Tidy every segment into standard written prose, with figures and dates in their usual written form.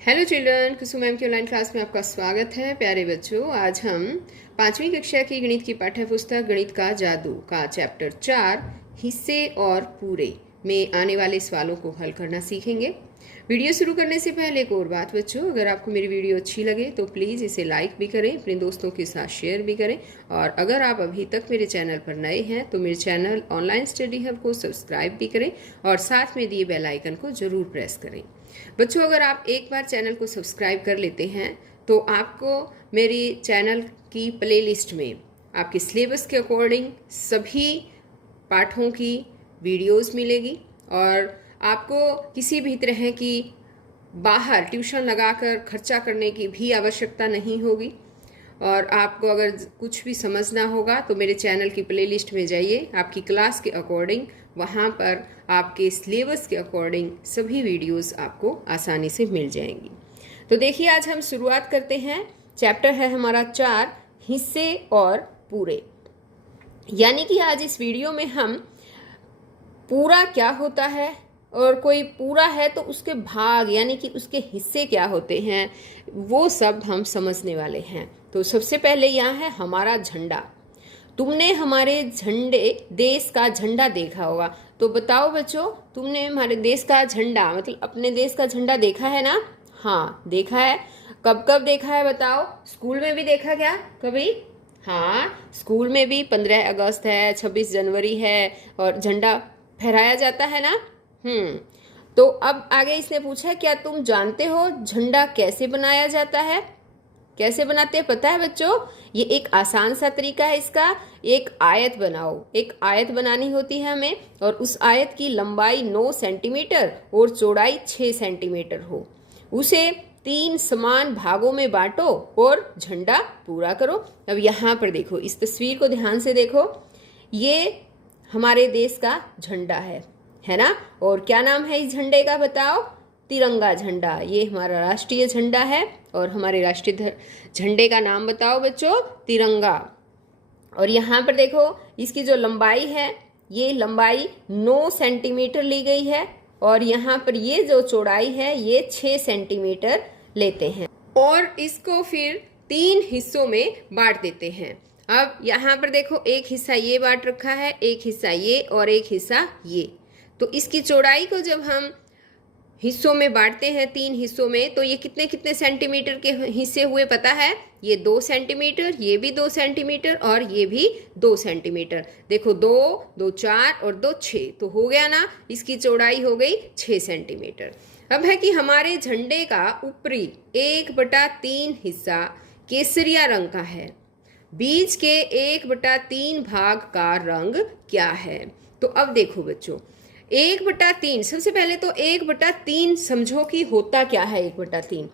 Hello children, कुसुम ma'am की online class में आपका स्वागत है। प्यारे बच्चों, आज हम 5वीं कक्षा की गणित की पाठ्य पुस्तक गणित का जादू का चैप्टर 4 हिस्से और पूरे में आने वाले सवालों को हल करना सीखेंगे। वीडियो शुरू करने से पहले एक और बात बच्चों, अगर आपको मेरी वीडियो अच्छी लगे तो प्लीज़ इसे लाइक भी करें, अपने दोस्तों के साथ शेयर भी करें। और अगर आप अभी तक मेरे चैनल पर नए हैं तो मेरे चैनल ऑनलाइन स्टडी हब को सब्सक्राइब भी करें और साथ में दिए बेल आइकन को ज़रूर प्रेस करें। बच्चों, अगर आप एक बार चैनल को सब्सक्राइब कर लेते हैं तो आपको मेरी चैनल की प्लेलिस्ट में आपके सिलेबस के अकॉर्डिंग सभी पाठों की वीडियोस मिलेगी और आपको किसी भी तरह की बाहर ट्यूशन लगाकर खर्चा करने की भी आवश्यकता नहीं होगी। और आपको अगर कुछ भी समझना होगा तो मेरे चैनल की प्लेलिस्ट में जाइए, आपकी क्लास के अकॉर्डिंग वहाँ पर आपके सिलेबस के अकॉर्डिंग सभी वीडियोस आपको आसानी से मिल जाएंगी। तो देखिए, आज हम शुरुआत करते हैं। चैप्टर है हमारा 4 हिस्से और पूरे। यानी कि आज इस वीडियो में हम पूरा क्या होता है और कोई पूरा है तो उसके भाग यानी कि उसके हिस्से क्या होते हैं वो सब हम समझने वाले हैं। तो सबसे पहले यहाँ है हमारा झंडा। तुमने हमारे देश का झंडा देखा होगा। तो बताओ बच्चों, तुमने हमारे देश का झंडा मतलब अपने देश का झंडा देखा है ना? हाँ, देखा है। कब कब देखा है बताओ? स्कूल में भी देखा क्या कभी? हाँ, स्कूल में भी 15 अगस्त है, 26 जनवरी है और झंडा फहराया जाता है ना। तो अब आगे इसने पूछा, क्या तुम जानते हो झंडा कैसे बनाया जाता है? कैसे बनाते हैं पता है बच्चों? ये एक आसान सा तरीका है इसका। एक आयत बनाओ। एक आयत बनानी होती है हमें और उस आयत की लंबाई 9 सेंटीमीटर और चौड़ाई 6 सेंटीमीटर हो। उसे 3 समान भागों में बांटो और झंडा पूरा करो। अब यहाँ पर देखो, इस तस्वीर को ध्यान से देखो। ये हमारे देश का झंडा है ना? और क्या नाम है इस झंडे का बताओ? तिरंगा झंडा। ये हमारा राष्ट्रीय झंडा है और हमारे राष्ट्रीय झंडे का नाम बताओ बच्चों? तिरंगा। और यहाँ पर देखो, इसकी जो लंबाई है ये लंबाई 9 सेंटीमीटर ली गई है और यहाँ पर ये जो चौड़ाई है ये 6 सेंटीमीटर लेते हैं और इसको फिर 3 हिस्सों में बांट देते हैं। अब यहाँ पर देखो, एक हिस्सा ये बांट रखा है, एक हिस्सा ये और एक हिस्सा ये। तो इसकी चौड़ाई को जब हम हिस्सों में बांटते हैं 3 हिस्सों में तो ये कितने कितने सेंटीमीटर के हिस्से हुए पता है? ये 2 सेंटीमीटर, ये भी 2 सेंटीमीटर और ये भी 2 सेंटीमीटर। देखो, 2 2 4 और 2 6, तो हो गया ना? इसकी चौड़ाई हो गई 6 सेंटीमीटर। अब है कि हमारे झंडे का ऊपरी 1/3 हिस्सा केसरिया रंग का है। बीच के 1/3 भाग का रंग क्या है? तो अब देखो बच्चों, 1/3, सबसे पहले तो 1/3 समझो कि होता क्या है 1/3।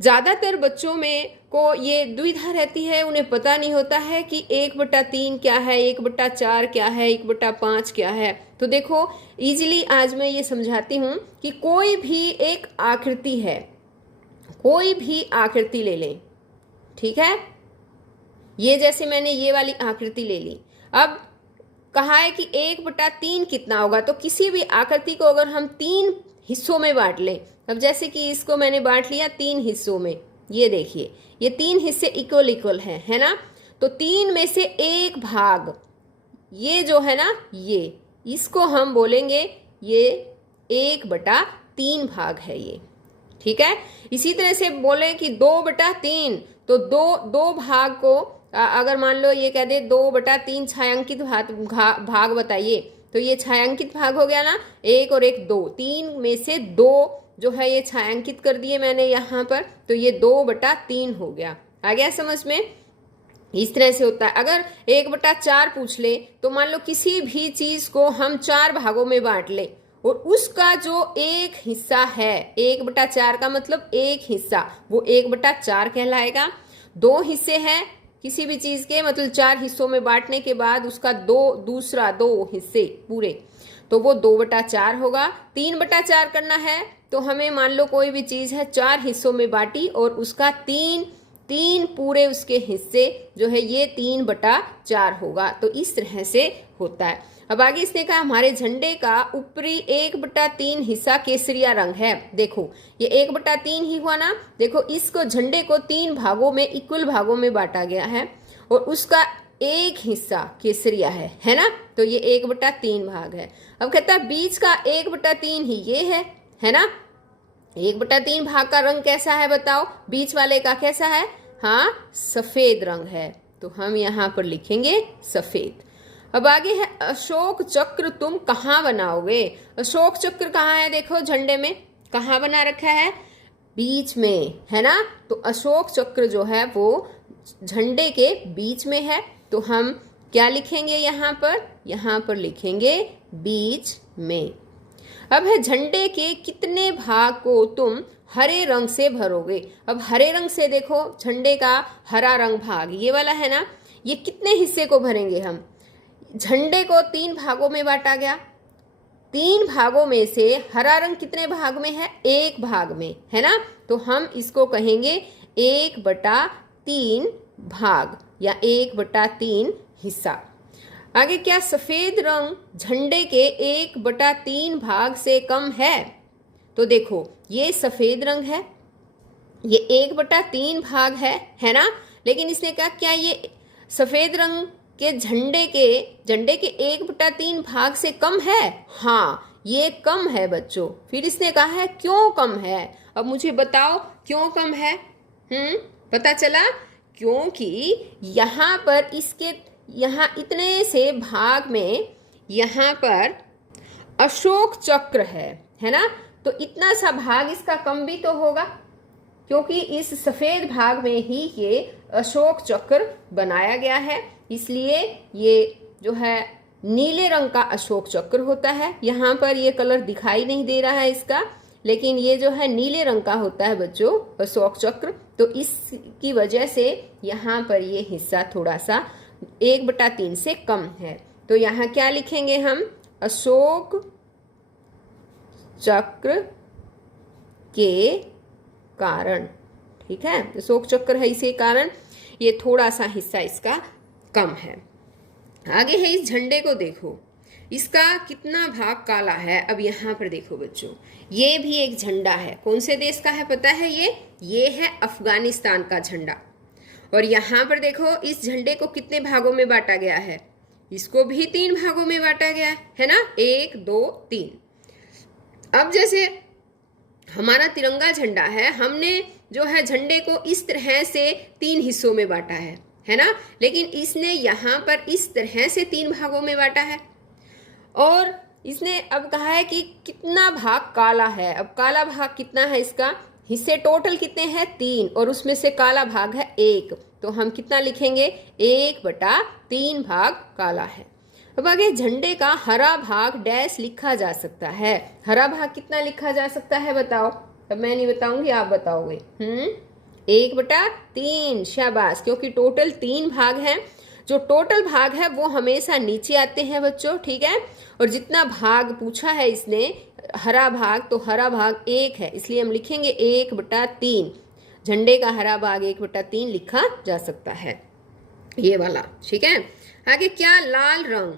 ज़्यादातर बच्चों में को ये दुविधा रहती है, उन्हें पता नहीं होता है कि 1/3 क्या है, 1/4 क्या है, 1/5 क्या है। तो देखो, इजीली आज मैं ये समझाती हूँ कि कोई भी एक आकृति है, कोई भी आकृति ले लें, ठीक है? ये जैसे मैंने ये वाली आकृति ले ली। अब कहा है कि 1/3 कितना होगा? तो किसी भी आकृति को अगर हम 3 हिस्सों में बांट लें, अब जैसे कि इसको मैंने बांट लिया 3 हिस्सों में, ये देखिए, ये 3 हिस्से इक्वल इक्वल है ना? तो 3 में से एक भाग ये जो है ना, ये इसको हम बोलेंगे ये 1/3 भाग है ये, ठीक है? इसी तरह से बोले कि 2/3, तो दो भाग को अगर मान लो ये कह दे 2/3 छायांकित भाग बताइए, तो ये छायांकित भाग हो गया ना, 1 और 1 2, 3 में से 2 जो है ये छायांकित कर दिए मैंने यहाँ पर, तो ये 2/3 हो गया। आ गया समझ में? इस तरह से होता है। अगर 1/4 पूछ ले तो मान लो किसी भी चीज को हम 4 भागों में बांट ले और उसका जो एक हिस्सा है, 1/4 का मतलब एक हिस्सा, वो 1/4 कहलाएगा। 2 हिस्से हैं किसी भी चीज के, मतलब 4 हिस्सों में बांटने के बाद उसका दूसरा 2 हिस्से पूरे, तो वो 2/4 होगा। 3/4 करना है तो हमें मान लो कोई भी चीज है 4 हिस्सों में बांटी और उसका 3 3 पूरे उसके हिस्से जो है ये 3/4 होगा। तो इस तरह से होता है। अब आगे इसने कहा हमारे झंडे का ऊपरी 1/3 हिस्सा केसरिया रंग है। देखो ये 1/3 ही हुआ ना। देखो इसको झंडे को 3 भागों में, इक्वल भागों में बांटा गया है और उसका एक हिस्सा केसरिया है ना। तो ये 1/3 भाग है। अब कहता है बीच का 1/3 ही ये है ना। 1/3 भाग का रंग कैसा है बताओ? बीच वाले का कैसा है? हाँ, सफेद रंग है। तो हम यहाँ पर लिखेंगे सफेद। अब आगे है अशोक चक्र तुम कहाँ बनाओगे? अशोक चक्र कहाँ है? देखो झंडे में कहाँ बना रखा है? बीच में, है ना। तो अशोक चक्र जो है वो झंडे के बीच में है। तो हम क्या लिखेंगे यहाँ पर? यहाँ पर लिखेंगे बीच में। अब है झंडे के कितने भाग को तुम हरे रंग से भरोगे? अब हरे रंग से देखो झंडे का हरा रंग भाग ये वाला है ना। ये कितने हिस्से को भरेंगे हम? झंडे को 3 भागों में बांटा गया। 3 भागों में से हरा रंग कितने भाग में है? 1 भाग में, है ना। तो हम इसको कहेंगे 1/3 भाग या 1/3 हिस्सा। आगे क्या सफेद रंग झंडे के 1/3 भाग से कम है? तो देखो ये सफेद रंग है, ये 1/3 भाग है ना। लेकिन इसने कहा क्या ये सफेद रंग के झंडे के 1/3 भाग से कम है? हाँ, ये कम है बच्चों। फिर इसने कहा है क्यों कम है? अब मुझे बताओ क्यों कम है? पता चला क्योंकि यहाँ पर इसके यहाँ इतने से भाग में यहाँ पर अशोक चक्र है ना। तो इतना सा भाग इसका कम भी तो होगा, क्योंकि इस सफेद भाग में ही ये अशोक चक्र बनाया गया है। इसलिए ये जो है नीले रंग का अशोक चक्र होता है। यहाँ पर ये कलर दिखाई नहीं दे रहा है इसका, लेकिन ये जो है नीले रंग का होता है बच्चों अशोक चक्र। तो इसकी वजह से यहाँ पर ये हिस्सा थोड़ा सा 1/3 से कम है। तो यहाँ क्या लिखेंगे हम? अशोक चक्र के कारण। ठीक है, अशोक चक्र है इसी कारण ये थोड़ा सा हिस्सा इसका कम है। आगे है इस झंडे को देखो, इसका कितना भाग काला है। अब यहाँ पर देखो बच्चों, ये भी एक झंडा है। कौन से देश का है पता है? ये है अफगानिस्तान का झंडा। और यहाँ पर देखो इस झंडे को कितने भागों में बांटा गया है? इसको भी 3 भागों में बांटा गया है ना। 1 2 3। अब जैसे हमारा तिरंगा झंडा है, हमने जो है झंडे को इस तरह से 3 हिस्सों में बांटा है ना। लेकिन इसने यहाँ पर इस तरह से 3 भागों में बांटा है। और इसने अब कहा है कि कितना भाग काला है। अब काला भाग कितना है इसका? हिस्से टोटल कितने हैं? 3, और उसमें से काला भाग है 1। तो हम कितना लिखेंगे? 1/3 भाग काला है। अब आगे झंडे का हरा भाग डैश लिखा जा सकता है। हरा भाग कितना लिखा जा सकता है बताओ? अब मैं नहीं बताऊंगी, आप बताओगे। 1/3। शाबाश, क्योंकि टोटल 3 भाग हैं। जो टोटल भाग है वो हमेशा नीचे आते हैं बच्चों, ठीक है। और जितना भाग पूछा है इसने हरा भाग, तो हरा भाग 1 है, इसलिए हम लिखेंगे 1/3। झंडे का हरा भाग 1/3 लिखा जा सकता है, ये वाला, ठीक है। आगे क्या लाल रंग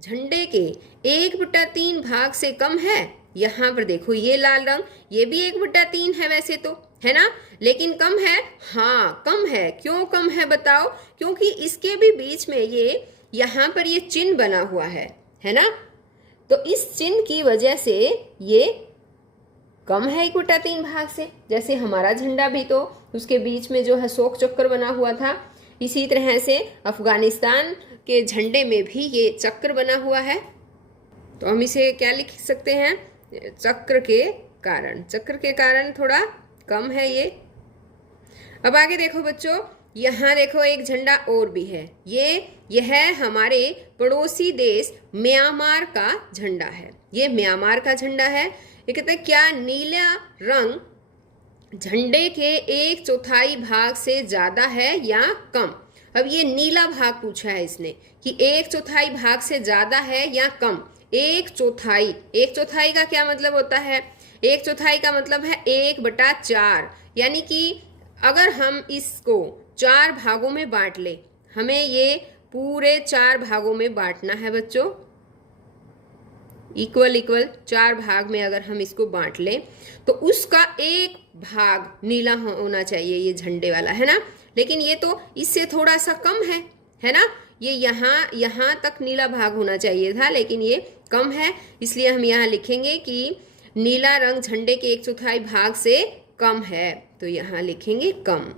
झंडे के 1/3 भाग से कम है? यहाँ पर देखो ये लाल रंग, ये भी 1/3 है वैसे तो, है ना, लेकिन कम है। हाँ कम है। क्यों कम है बताओ? क्योंकि इसके भी बीच में ये यहाँ पर ये चिन्ह बना हुआ है ना। तो इस चिन्ह की वजह से ये कम है 1/3 भाग से। जैसे हमारा झंडा भी तो उसके बीच में जो है अशोक चक्र बना हुआ था, इसी तरह से अफगानिस्तान के झंडे में भी ये चक्र बना हुआ है। तो हम इसे क्या लिख सकते हैं? चक्र के कारण। चक्र के कारण थोड़ा कम है ये। अब आगे देखो बच्चों, यहाँ देखो एक झंडा और भी है। यह हमारे पड़ोसी देश म्यांमार का झंडा है। ये म्यांमार का झंडा है। ये कहते हैं क्या नीला रंग झंडे के 1/4 भाग से ज्यादा है या कम? अब ये नीला भाग पूछा है इसने कि 1/4 भाग से ज्यादा है या कम। 1/4, 1/4 का क्या मतलब होता है? 1/4 का मतलब है 1/4, यानी कि अगर हम इसको 4 भागों में बांट ले, हमें ये पूरे 4 भागों में बांटना है बच्चों, इक्वल इक्वल 4 भाग में अगर हम इसको बांट लें तो उसका एक भाग नीला होना चाहिए, ये झंडे वाला है ना। लेकिन ये तो इससे थोड़ा सा कम है ना। ये यहाँ तक नीला भाग होना चाहिए था, लेकिन ये कम है, इसलिए हम यहाँ लिखेंगे कि नीला रंग झंडे के 1/4 भाग से कम है, तो यहाँ लिखेंगे कम।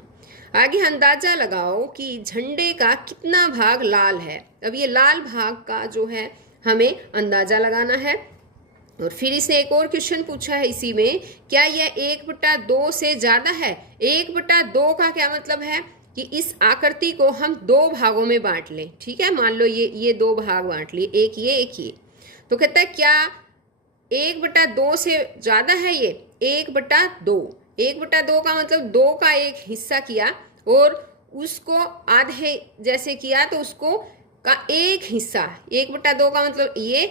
आगे अंदाजा लगाओ कि झंडे का कितना भाग लाल है। अब ये लाल भाग का जो है हमें अंदाजा लगाना है। और फिर इसने एक और क्वेश्चन पूछा है इसी में, क्या यह 1/2 से ज्यादा है। 1/2 का क्या मतलब है कि इस आकृति को हम 2 भागों में बांट लें, ठीक है। मान लो ये 2 भाग बांट लिए, एक ये, तो कहता है क्या 1/2 से ज्यादा है ये। 1/2, 1/2 का मतलब 2 का एक हिस्सा किया और उसको आधे जैसे किया, तो उसको का एक हिस्सा, 1/2 का मतलब ये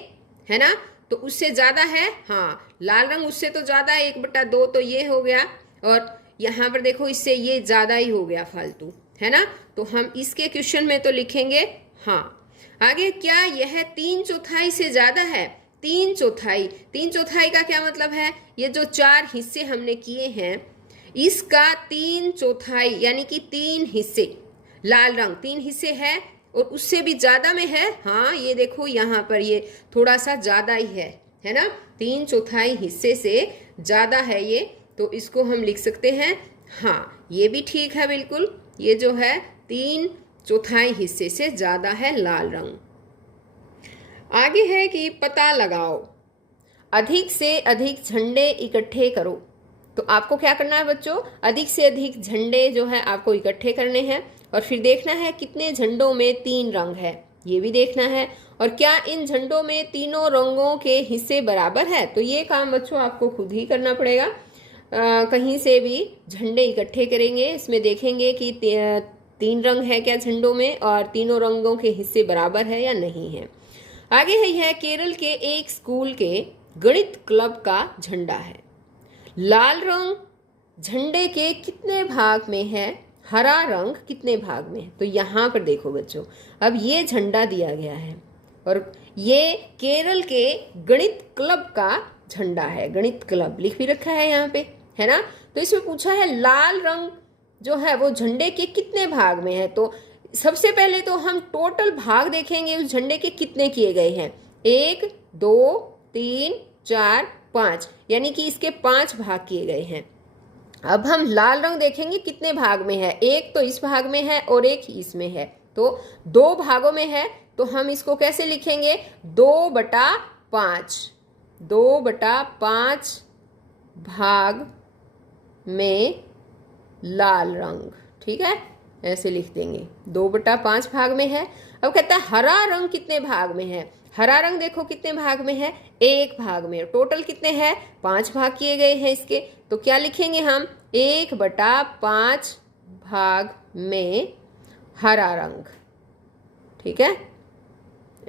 है ना, तो उससे ज्यादा है। हाँ, लाल रंग उससे तो ज्यादा है, 1/2 तो ये हो गया, और यहाँ पर देखो इससे ये ज्यादा ही हो गया फालतू, है ना। तो हम इसके क्वेश्चन में तो लिखेंगे हाँ। आगे, क्या यह 3/4 से ज्यादा है। 3/4 का क्या मतलब है, ये जो 4 हिस्से हमने किए हैं इसका 3/4 यानी कि 3 हिस्से, लाल रंग 3 हिस्से है और उससे भी ज्यादा में है। हाँ, ये देखो यहाँ पर ये थोड़ा सा ज्यादा ही है ना, 3/4 हिस्से से ज्यादा है ये, तो इसको हम लिख सकते हैं हाँ, ये भी ठीक है बिल्कुल। ये जो है 3/4 हिस्से से ज्यादा है लाल रंग। आगे है कि पता लगाओ, अधिक से अधिक झंडे इकट्ठे करो। तो आपको क्या करना है बच्चों, अधिक से अधिक झंडे जो है आपको इकट्ठे करने हैं और फिर देखना है कितने झंडों में 3 रंग है, ये भी देखना है। और क्या इन झंडों में तीनों रंगों के हिस्से बराबर है। तो ये काम बच्चों आपको खुद ही करना पड़ेगा। कहीं से भी झंडे इकट्ठे करेंगे, इसमें देखेंगे कि 3 रंग है क्या झंडों में और तीनों रंगों के हिस्से बराबर है या नहीं है। आगे है केरल के एक स्कूल के गणित क्लब का झंडा है। लाल रंग झंडे के कितने भाग में है, हरा रंग कितने भाग में है। तो यहाँ पर देखो बच्चों, अब ये झंडा दिया गया है और ये केरल के गणित क्लब का झंडा है। गणित क्लब लिख भी रखा है यहाँ पे, है ना। तो इसमें पूछा है लाल रंग जो है वो झंडे के कितने भाग में है। तो सबसे पहले तो हम टोटल भाग देखेंगे उस झंडे के कितने किए गए हैं। 1 2 3 4 5, यानी कि इसके 5 भाग किए गए हैं। अब हम लाल रंग देखेंगे कितने भाग में है, एक तो इस भाग में है और एक इसमें है, तो 2 भागों में है। तो हम इसको कैसे लिखेंगे, 2/5, 2/5 भाग में लाल रंग, ठीक है, ऐसे लिख देंगे। 2/5 भाग में है। अब कहता है हरा रंग कितने भाग में है। हरा रंग देखो कितने भाग में है, 1 भाग में। टोटल कितने हैं, 5 भाग किए गए हैं इसके। तो क्या लिखेंगे हम, 1/5 भाग में हरा रंग, ठीक है,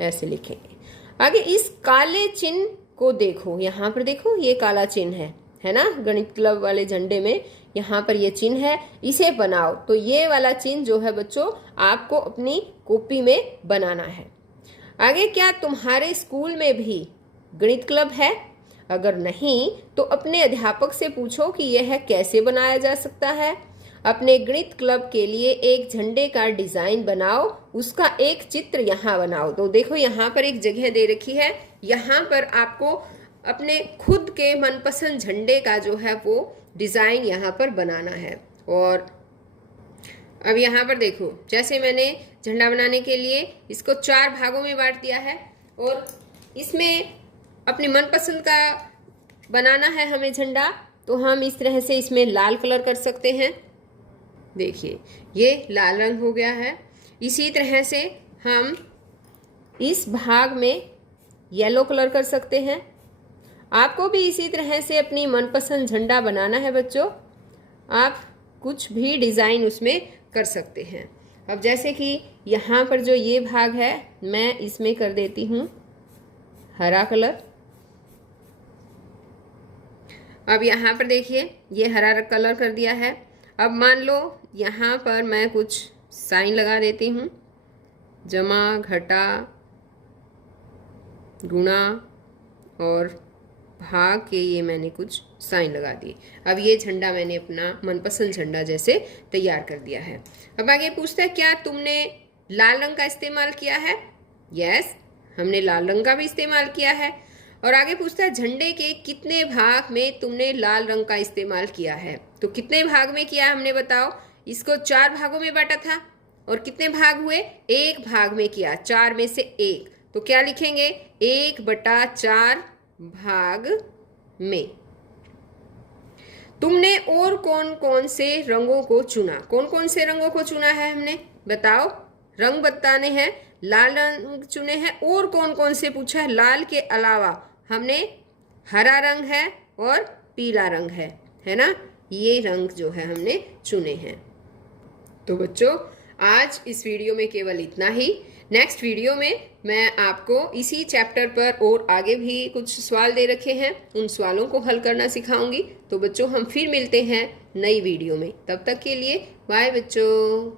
ऐसे लिखेंगे। आगे इस काले चिन्ह को देखो, यहाँ पर देखो ये काला चिन्ह है ना, गणित क्लब वाले झंडे में यहाँ पर ये चिन्ह है, इसे बनाओ। तो ये वाला चिन्ह जो है बच्चों आपको अपनी कॉपी में बनाना है। आगे, क्या तुम्हारे स्कूल में भी गणित क्लब है। अगर नहीं तो अपने अध्यापक से पूछो कि यह कैसे बनाया जा सकता है। अपने गणित क्लब के लिए एक झंडे का डिजाइन बनाओ, उसका एक चित्र यहाँ बनाओ। तो देखो यहाँ पर एक जगह दे रखी है, यहाँ पर आपको अपने खुद के मनपसंद झंडे का जो है वो डिजाइन यहाँ पर बनाना है। और अब यहाँ पर देखो, जैसे मैंने झंडा बनाने के लिए इसको 4 भागों में बांट दिया है और इसमें अपनी मनपसंद का बनाना है हमें झंडा, तो हम इस तरह से इसमें लाल कलर कर सकते हैं। देखिए ये लाल रंग हो गया है। इसी तरह से हम इस भाग में येलो कलर कर सकते हैं। आपको भी इसी तरह से अपनी मनपसंद झंडा बनाना है बच्चों, आप कुछ भी डिज़ाइन उसमें कर सकते हैं। अब जैसे कि यहाँ पर जो ये भाग है मैं इसमें कर देती हूँ हरा कलर। अब यहाँ पर देखिए ये हरा कलर कर दिया है। अब मान लो यहाँ पर मैं कुछ साइन लगा देती हूँ, जमा, घटा, गुणा और भाग के ये मैंने कुछ साइन लगा दिए। अब ये झंडा मैंने अपना मनपसंद झंडा जैसे तैयार कर दिया है। अब आगे पूछता है क्या तुमने लाल रंग का इस्तेमाल किया है? यस, हमने लाल रंग का भी इस्तेमाल किया है। और आगे पूछता है झंडे के कितने भाग में तुमने लाल रंग का इस्तेमाल किया है? तो कितने भाग में किया हमने बताओ? इसको 4 भागों में बांटा था और कितने भाग हुए? 1 भाग में किया, 4 में से 1। तो क्या लिखेंगे? 1/4 भाग में। तुमने और कौन कौन से रंगों को चुना? कौन कौन से रंगों को चुना है हमने? बताओ, रंग बताने हैं। लाल रंग चुने हैं और कौन कौन से पूछा है? लाल के अलावा हमने हरा रंग है और पीला रंग है ना? ये रंग जो है हमने चुने हैं। तो बच्चों आज इस वीडियो में केवल इतना ही। नेक्स्ट वीडियो में मैं आपको इसी चैप्टर पर और आगे भी कुछ सवाल दे रखे हैं, उन सवालों को हल करना सिखाऊंगी। तो बच्चों हम फिर मिलते हैं नई वीडियो में। तब तक के लिए बाय बच्चों।